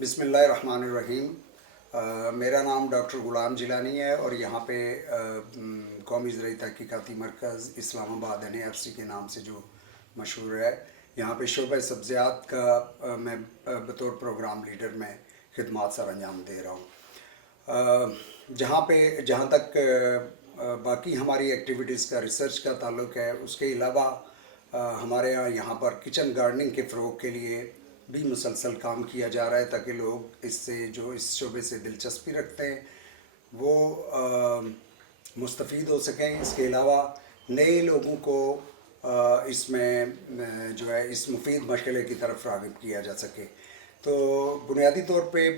बिस्मिल्लाहिर्रहमानिर्रहीम। मेरा नाम डॉक्टर ग़ुलाम जिलानी है और यहाँ पे कौमी ज़राई तहक़ीक़ाती मरकज़ इस्लामाबाद NAFC के नाम से जो मशहूर है, यहाँ पे शोबे सब्ज़ियात का मैं बतौर प्रोग्राम लीडर में ख़िदमत सर अंजाम दे रहा हूँ। जहाँ तक बाकी हमारी एक्टिविटीज़ का रिसर्च का ताल्लुक़ है, उसके अलावा हमारे यहाँ पर किचन गार्डनिंग के फ़रोग़ के लिए भी मुसलसल काम किया जा रहा है, ताकि लोग इससे जो इस शोबे से दिलचस्पी रखते हैं वो मुस्तफ़ीद हो सकें। इसके अलावा नए लोगों को इसमें जो है इस मुफीद मशगले की तरफ राग़िब किया जा सके। तो बुनियादी तौर पे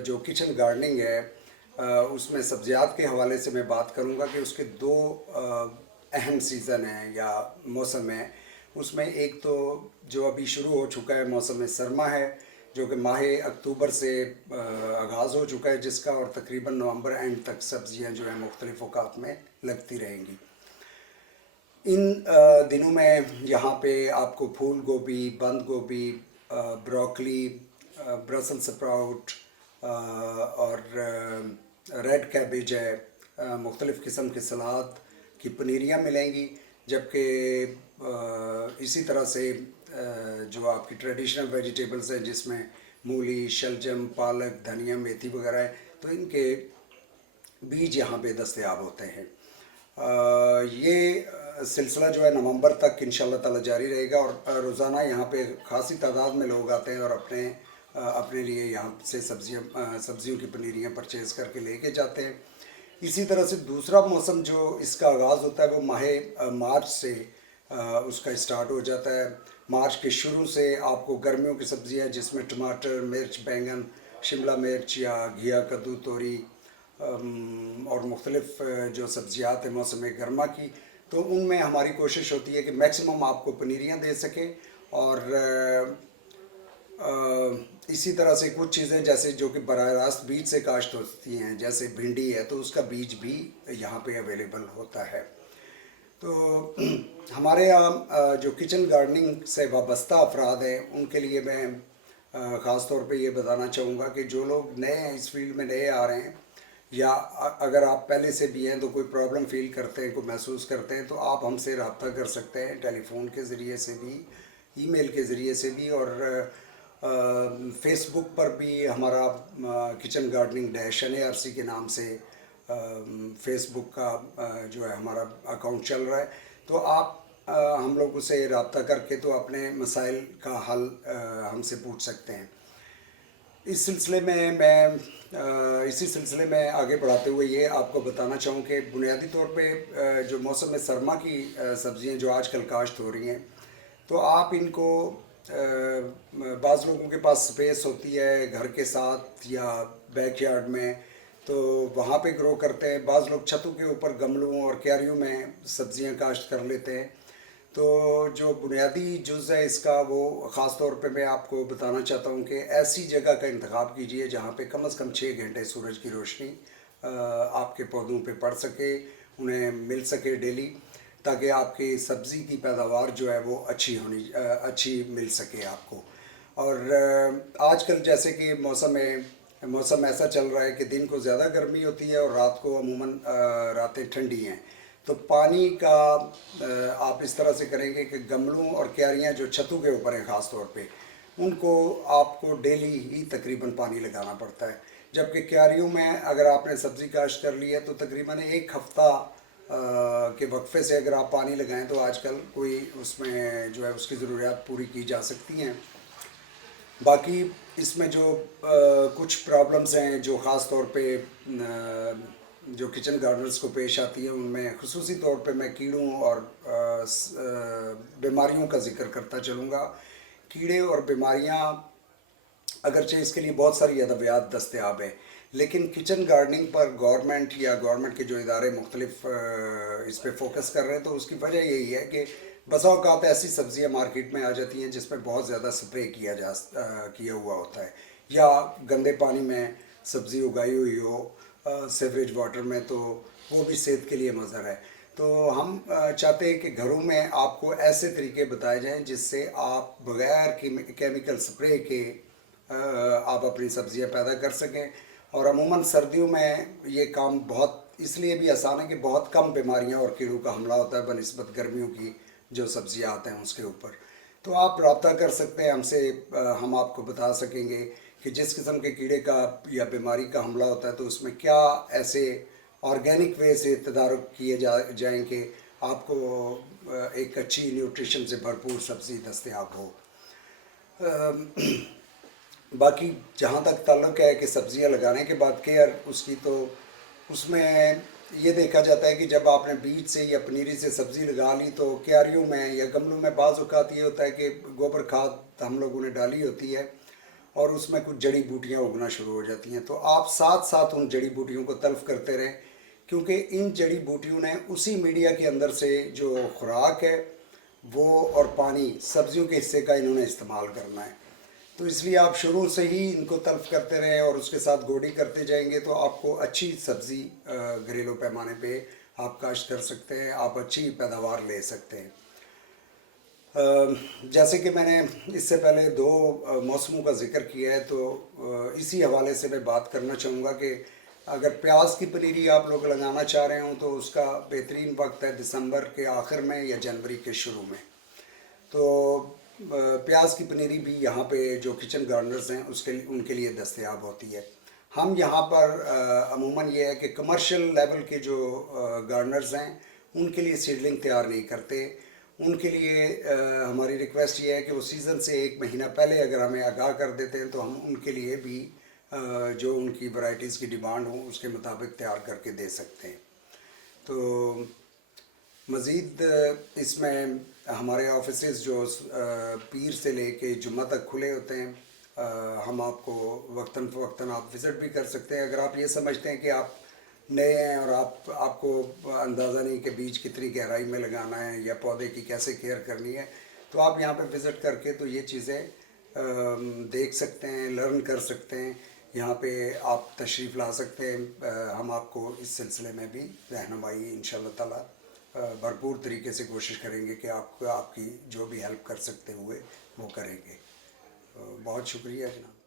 जो किचन गार्डनिंग है उसमें सब्ज़ियात के हवाले से मैं बात करूँगा कि उसके दो अहम सीज़न हैं या मौसम हैं। उसमें एक तो जो अभी शुरू हो चुका है मौसम सरमा है, जो कि माह अक्टूबर से आगाज़ हो चुका है जिसका, और तकरीबन नवंबर एंड तक सब्ज़ियाँ जो हैं मुख्तलिफ़ औक़ात में लगती रहेंगी। इन दिनों में यहाँ पे आपको फूल गोभी, बंद गोभी, ब्रोकली, ब्रसल स्प्राउट और रेड कैबेज है, मुख्तलिफ़ किस्म के सलाद की पनीरियाँ मिलेंगी। जबकि इसी तरह से जो आपकी ट्रेडिशनल वेजिटेबल्स हैं जिसमें मूली, शलजम, पालक, धनिया, मेथी वगैरह है, तो इनके बीज यहाँ पे दस्तयाब होते हैं। ये सिलसिला जो है नवंबर तक इंशाल्लाह ताला जारी रहेगा और रोज़ाना यहाँ पे ख़ासी तादाद में लोग आते हैं और अपने लिए यहाँ से सब्ज़ियों की पनीरियाँ परचेज़ करके लेके जाते हैं। इसी तरह से दूसरा मौसम जो इसका आगाज़ होता है वो माह मार्च से उसका स्टार्ट हो जाता है। मार्च के शुरू से आपको गर्मियों की सब्ज़ियाँ जिसमें टमाटर, मिर्च, बैंगन, शिमला मिर्च या घिया, कद्दू, तोरी और मुख्तलिफ़ जो सब्ज़ियात हैं मौसम गर्मा की, तो उनमें हमारी कोशिश होती है कि मैक्सिमम आपको पनीरियाँ दे सकें। और इसी तरह से कुछ चीज़ें जैसे जो कि बराह रास्त बीज से काश्त होती हैं, जैसे भिंडी है तो उसका बीज भी यहाँ पे अवेलेबल होता है। तो हमारे यहाँ जो किचन गार्डनिंग से वाबस्ता अफराद हैं उनके लिए मैं ख़ास तौर पे ये बताना चाहूँगा कि जो लोग नए हैं, इस फील्ड में नए आ रहे हैं, या अगर आप पहले से भी हैं तो कोई प्रॉब्लम फ़ील करते हैं, कोई महसूस करते हैं, तो आप हमसे रब्ता कर सकते हैं टेलीफ़ोन के ज़रिए से भी, ईमेल के ज़रिए से भी, और फेसबुक पर भी हमारा किचन गार्डनिंग डैश NARC के नाम से फेसबुक का जो है हमारा अकाउंट चल रहा है। तो आप हम लोगों से रब्ता करके तो अपने मसाइल का हल हमसे पूछ सकते हैं। इसी सिलसिले में आगे बढ़ाते हुए ये आपको बताना चाहूँ कि बुनियादी तौर पे जो मौसम सरमा की सब्ज़ियाँ जो आजकल काश्त हो रही हैं, तो आप इनको बाज़ लोगों के पास स्पेस होती है घर के साथ या बैकयार्ड में, तो वहाँ पे ग्रो करते हैं। बाज़ लोग छतों के ऊपर गमलों और क्यारियों में सब्ज़ियाँ काश्त कर लेते हैं। तो जो बुनियादी जुज़ है इसका, वो ख़ास तौर पे मैं आपको बताना चाहता हूँ कि ऐसी जगह का इंतखाब कीजिए जहाँ पे कम से कम 6 घंटे सूरज की रोशनी आपके पौधों पे पड़ सके, उन्हें मिल सके डेली, ताकि आपकी सब्ज़ी की पैदावार जो है वो अच्छी मिल सके आपको। और आजकल जैसे कि मौसम ऐसा चल रहा है कि दिन को ज़्यादा गर्मी होती है और रात को अमूमन रातें ठंडी हैं, तो पानी का आप इस तरह से करेंगे कि गमलों और क्यारियाँ जो छतों के ऊपर हैं ख़ास तौर पे, उनको आपको डेली ही तकरीबन पानी लगाना पड़ता है। जबकि क्यारियों में अगर आपने सब्ज़ी काश्त कर ली है तो तकरीबन एक हफ़्ता के वक्फे से अगर आप पानी लगाएं तो आजकल कोई उसमें जो है उसकी ज़रूरियात पूरी की जा सकती हैं। बाकी इसमें जो कुछ प्रॉब्लम्स हैं जो ख़ास तौर पे जो किचन गार्डनर्स को पेश आती है, उनमें खुसूसी तौर पे मैं कीड़ों और बीमारियों का ज़िक्र करता चलूँगा। कीड़े और बीमारियाँ अगरचे इसके लिए बहुत सारी अद्वियात दस्तयाब है, लेकिन किचन गार्डनिंग पर गवर्नमेंट के जो इदारे मुख्तलिफ इस पर फोकस कर रहे हैं, तो उसकी वजह यही है कि बसा औक़ात ऐसी सब्ज़ियाँ मार्केट में आ जाती हैं जिसमें बहुत ज़्यादा स्प्रे किया हुआ होता है, या गंदे पानी में सब्ज़ी उगाई हुई हो सीवरेज वाटर में, तो वो भी सेहत के लिए मज़र है। तो हम चाहते हैं कि घरों में आपको ऐसे तरीके बताए जाएं जिससे आप बग़ैर केमिकल स्प्रे के آپ اپنی سبزیاں پیدا کر سکیں. اور عموماً سردیوں میں یہ کام بہت اس لیے بھی آسان ہے کہ بہت کم بیماریاں اور کیڑوں کا حملہ ہوتا ہے بنسبت گرمیوں کی جو سبزیاں آتے ہیں اس کے اوپر. تو آپ رابطہ کر سکتے ہیں ہم سے, ہم آپ کو بتا سکیں گے کہ جس قسم کے کیڑے کا یا بیماری کا حملہ ہوتا ہے تو اس میں کیا ایسے آرگینک وے سے تدارک کیے جائیں کہ آپ کو ایک اچھی نیوٹریشن سے بھرپور سبزی دستیاب ہو. باقی جہاں تک تعلق ہے کہ سبزیاں لگانے کے بعد کیئر اس کی, تو اس میں یہ دیکھا جاتا ہے کہ جب آپ نے بیج سے یا پنیری سے سبزی لگا لی تو کیاریوں میں یا گملوں میں بعض اوقات یہ ہوتا ہے کہ گوبر کھاد ہم لوگوں نے ڈالی ہوتی ہے اور اس میں کچھ جڑی بوٹیاں اگنا شروع ہو جاتی ہیں. تو آپ ساتھ ساتھ ان جڑی بوٹیوں کو تلف کرتے رہیں, کیونکہ ان جڑی بوٹیوں نے اسی میڈیا کے اندر سے جو خوراک ہے وہ اور پانی سبزیوں کے حصے کا انہوں نے استعمال کرنا ہے. تو اس لیے آپ شروع سے ہی ان کو تلف کرتے رہیں اور اس کے ساتھ گوڈی کرتے جائیں گے تو آپ کو اچھی سبزی گھریلو پیمانے پہ آپ کاشت کر سکتے ہیں, آپ اچھی پیداوار لے سکتے ہیں. جیسے کہ میں نے اس سے پہلے 2 موسموں کا ذکر کیا ہے, تو اسی حوالے سے میں بات کرنا چاہوں گا کہ اگر پیاز کی پنیری آپ لوگ لگانا چاہ رہے ہوں تو اس کا بہترین وقت ہے دسمبر کے آخر میں یا جنوری کے شروع میں. تو پیاز کی پنیری بھی یہاں پہ جو کچن گارڈنرز ہیں ان کے لیے دستیاب ہوتی ہے. ہم یہاں پر عموماً یہ ہے کہ کمرشل لیول کے جو گارڈنرز ہیں ان کے لیے سیڈلنگ تیار نہیں کرتے. ان کے لیے ہماری ریکویسٹ یہ ہے کہ وہ سیزن سے 1 مہینہ پہلے اگر ہمیں آگاہ کر دیتے ہیں تو ہم ان کے لیے بھی جو ان کی ورائٹیز کی ڈیمانڈ ہوں اس کے مطابق تیار کر کے دے سکتے ہیں. تو مزید اس میں ہمارے آفیسز جو پیر سے لے کے جمعہ تک کھلے ہوتے ہیں, ہم آپ کو وقتاً فوقتاً آپ وزٹ بھی کر سکتے ہیں. اگر آپ یہ سمجھتے ہیں کہ آپ نئے ہیں اور آپ کو اندازہ نہیں کہ بیج کتنی گہرائی میں لگانا ہے یا پودے کی کیسے کیئر کرنی ہے, تو آپ یہاں پہ وزٹ کر کے تو یہ چیزیں دیکھ سکتے ہیں, لرن کر سکتے ہیں. یہاں پہ آپ تشریف لا سکتے ہیں. ہم آپ کو اس سلسلے میں بھی رہنمائی انشاءاللہ تعالی بھرپور طریقے سے کوشش کریں گے کہ آپ کی جو بھی ہیلپ کر سکتے ہوئے وہ کریں گے. بہت شکریہ جناب.